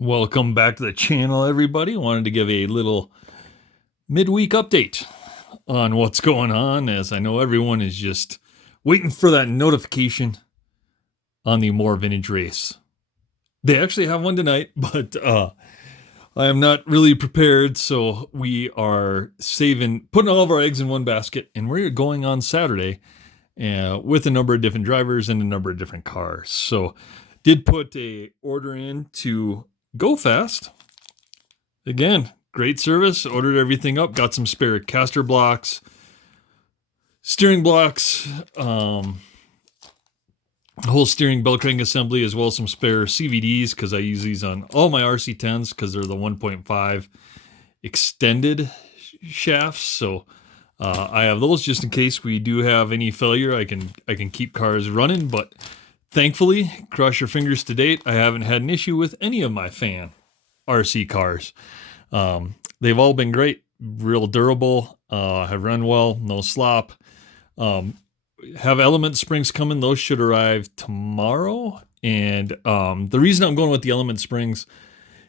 Welcome back to the channel, everybody. Wanted to give a little midweek update on what's going on, as I know everyone is just waiting for that notification on the More Vintage race. They actually have one tonight, but I am not really prepared, so we are putting all of our eggs in one basket, and we're going on Saturday with a number of different drivers and a number of different cars. So did put a order in to go fast. Again, great service. Ordered everything up. Got some spare caster blocks, steering blocks, whole steering bell crank assembly, as well as some spare CVDs because I use these on all my RC10s because they're the 1.5 extended shafts. So I have those just in case we do have any failure. I can keep cars running, but thankfully, cross your fingers to date, I haven't had an issue with any of my fan RC cars. They've all been great, real durable, have run well, no slop. Have element springs coming. Those should arrive tomorrow. And the reason I'm going with the element springs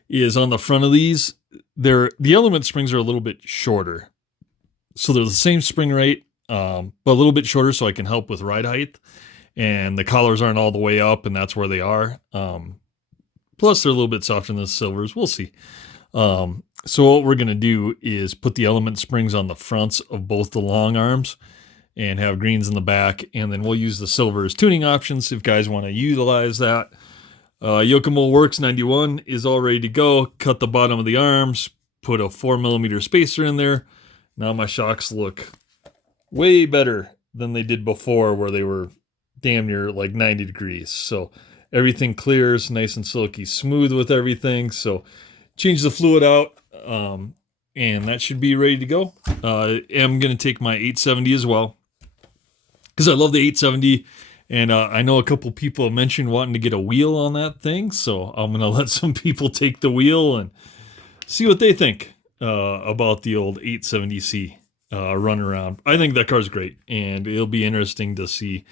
is on the front of these, the element springs are a little bit shorter. So they're the same spring rate, but a little bit shorter so I can help with ride height. And the collars aren't all the way up, and that's where they are. Plus, they're a little bit softer than the silvers. We'll see. So what we're going to do is put the element springs on the fronts of both the long arms and have greens in the back, and then we'll use the silver as tuning options if guys want to utilize that. Yokomo Works 91 is all ready to go. Cut the bottom of the arms, put a 4mm spacer in there. Now my shocks look way better than they did before, where they were damn near like 90 degrees. So everything clears, nice and silky smooth with everything. So change the fluid out, and that should be ready to go. I'm going to take my 870 as well, because I love the 870, and I know a couple people have mentioned wanting to get a wheel on that thing, so I'm going to let some people take the wheel and see what they think about the old 870C run around. I think that car's great, and it'll be interesting to see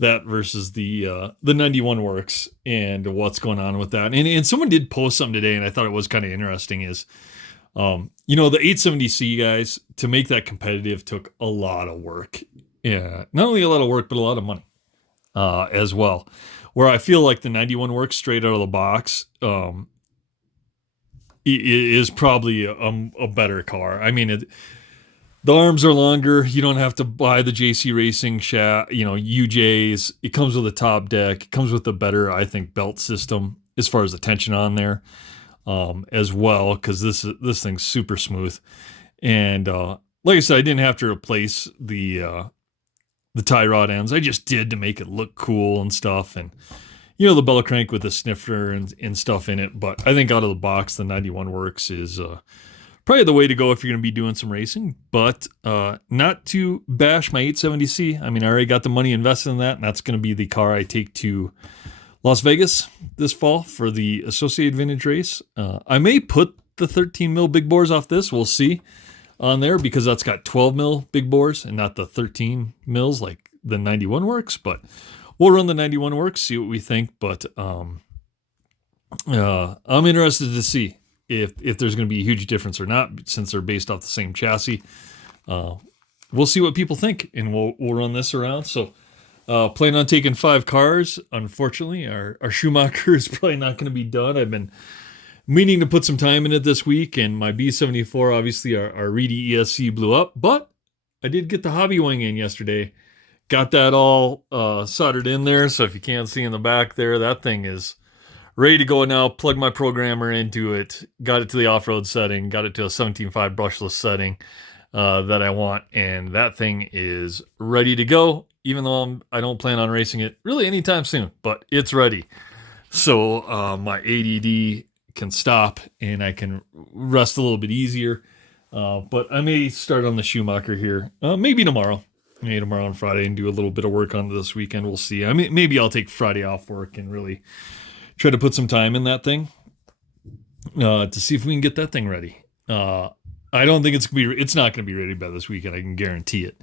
that versus the 91 Works and what's going on with that. And someone did post something today, and I thought it was kind of interesting, is the 870C, guys, to make that competitive took a lot of work. Yeah, not only a lot of work, but a lot of money as well. Where I feel like the 91 Works straight out of the box is probably a better car. I mean, the arms are longer. You don't have to buy the JC Racing shaft, UJs. It comes with a top deck. It comes with a better, I think, belt system as far as the tension on there as well, because this thing's super smooth. And like I said, I didn't have to replace the tie rod ends. I just did to make it look cool and stuff. And, the bell crank with the sniffer and stuff in it. But I think out of the box, the 91 Works is probably the way to go if you're going to be doing some racing. But not to bash my 870C. I mean, I already got the money invested in that, and that's going to be the car I take to Las Vegas this fall for the Associated Vintage race. I may put the 13 mil big bores off this. We'll see on there, because that's got 12 mil big bores and not the 13 mils like the 91 Works. But we'll run the 91 Works, see what we think. But I'm interested to see if there's going to be a huge difference or not, since they're based off the same chassis. We'll see what people think, and we'll run this around. So plan on taking 5 cars. Unfortunately, our Schumacher is probably not going to be done. I've been meaning to put some time in it this week, and my B74, obviously, our Reedy ESC blew up, but I did get the hobby wing in yesterday. Got that all soldered in there, so if you can't see in the back there, that thing is ready to go now. Plug my programmer into it, got it to the off-road setting, got it to a 17.5 brushless setting that I want, and that thing is ready to go, even though I don't plan on racing it really anytime soon, but it's ready. So my ADD can stop, and I can rest a little bit easier. But I may start on the Schumacher here, maybe tomorrow. Maybe tomorrow on Friday, and do a little bit of work on it this weekend. We'll see. I mean, maybe I'll take Friday off work and really try to put some time in that thing to see if we can get that thing ready. I don't think it's not going to be ready by this weekend. I can guarantee it.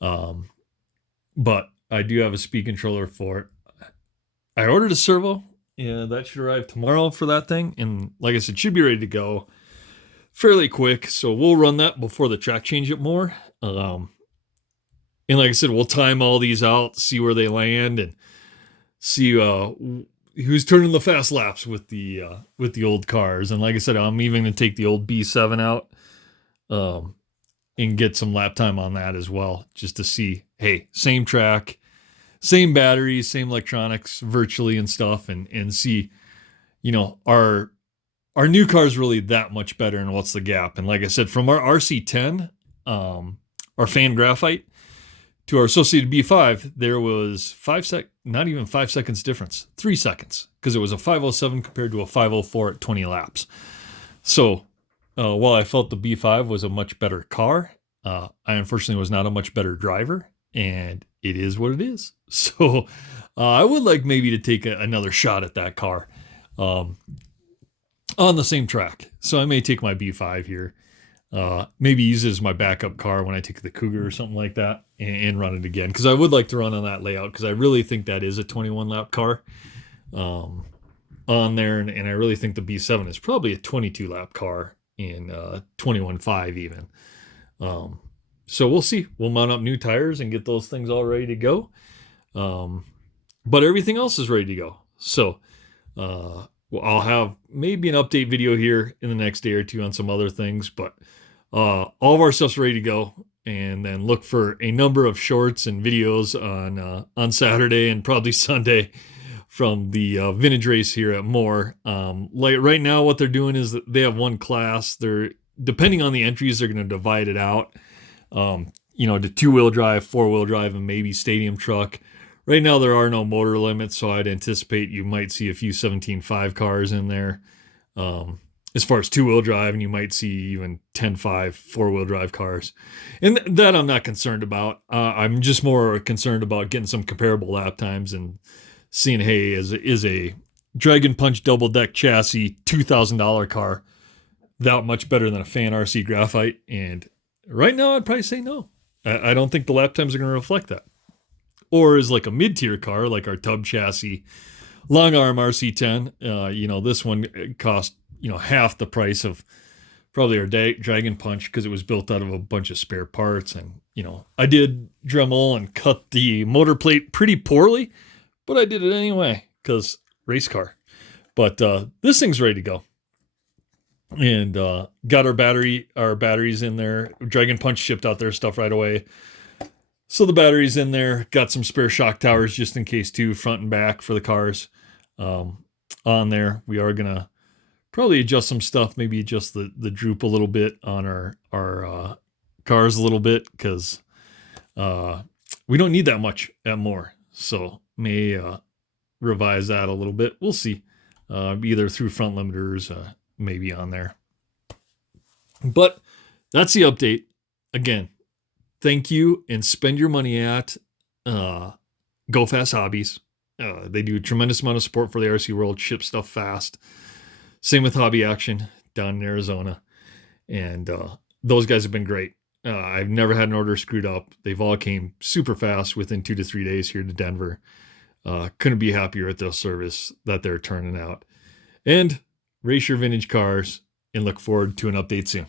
But I do have a speed controller for it. I ordered a servo. and that should arrive tomorrow for that thing. And like I said, should be ready to go fairly quick. So we'll run that before the track change it more. And like I said, we'll time all these out, see where they land, and see who's turning the fast laps with the old cars. And like I said, I'm even going to take the old B7 out and get some lap time on that as well, just to see, hey, same track, same batteries, same electronics virtually and stuff, and see, our new car is really that much better, and what's the gap. And like I said, from our RC10, our fan graphite, to our associated B5, there was not even 5 seconds difference, 3 seconds, because it was a 507 compared to a 504 at 20 laps. So while I felt the B5 was a much better car, I unfortunately was not a much better driver, and it is what it is. So I would like maybe to take another shot at that car on the same track. So I may take my B5 here. Maybe use it as my backup car when I take the Cougar or something like that, and run it again, because I would like to run on that layout, because I really think that is a 21 lap car on there, and I really think the B7 is probably a 22 lap car in 21.5 even. So we'll see. We'll mount up new tires and get those things all ready to go. But everything else is ready to go. So I'll have maybe an update video here in the next day or two on some other things, but all of our stuff's ready to go. And then look for a number of shorts and videos on Saturday and probably Sunday from the vintage race here at MHOR. Like right now, what they're doing is that they have one class. They're, depending on the entries, they're going to divide it out, to 2-wheel drive, 4-wheel drive, and maybe stadium truck. Right now, there are no motor limits, so I'd anticipate you might see a few 17.5 cars in there. As far as 2-wheel drive, and you might see even 10.5 4-wheel drive cars. And that I'm not concerned about. I'm just more concerned about getting some comparable lap times and seeing, hey, is a Dragon Punch double deck chassis $2,000 car that much better than a Fan RC Graphite? And right now, I'd probably say no. I don't think the lap times are going to reflect that. Or is like a mid-tier car, like our tub chassis long arm RC10. This one cost half the price of probably our Dragon Punch, because it was built out of a bunch of spare parts. And I did Dremel and cut the motor plate pretty poorly, but I did it anyway because race car. But this thing's ready to go, and got our batteries in there. Dragon Punch shipped out their stuff right away. So the battery's in there. Got some spare shock towers just in case too, front and back for the cars on there. We are going to probably adjust some stuff, maybe adjust the droop a little bit on our cars a little bit, because we don't need that much at MHOR. So may revise that a little bit. We'll see. Either through front limiters, maybe on there. But that's the update. Again, thank you, and spend your money at Go Fast Hobbies. They do a tremendous amount of support for the RC world, ship stuff fast. Same with Hobby Action down in Arizona. And those guys have been great. I've never had an order screwed up. They've all came super fast within 2 to 3 days here to Denver. Couldn't be happier at the service that they're turning out. And race your vintage cars, and look forward to an update soon.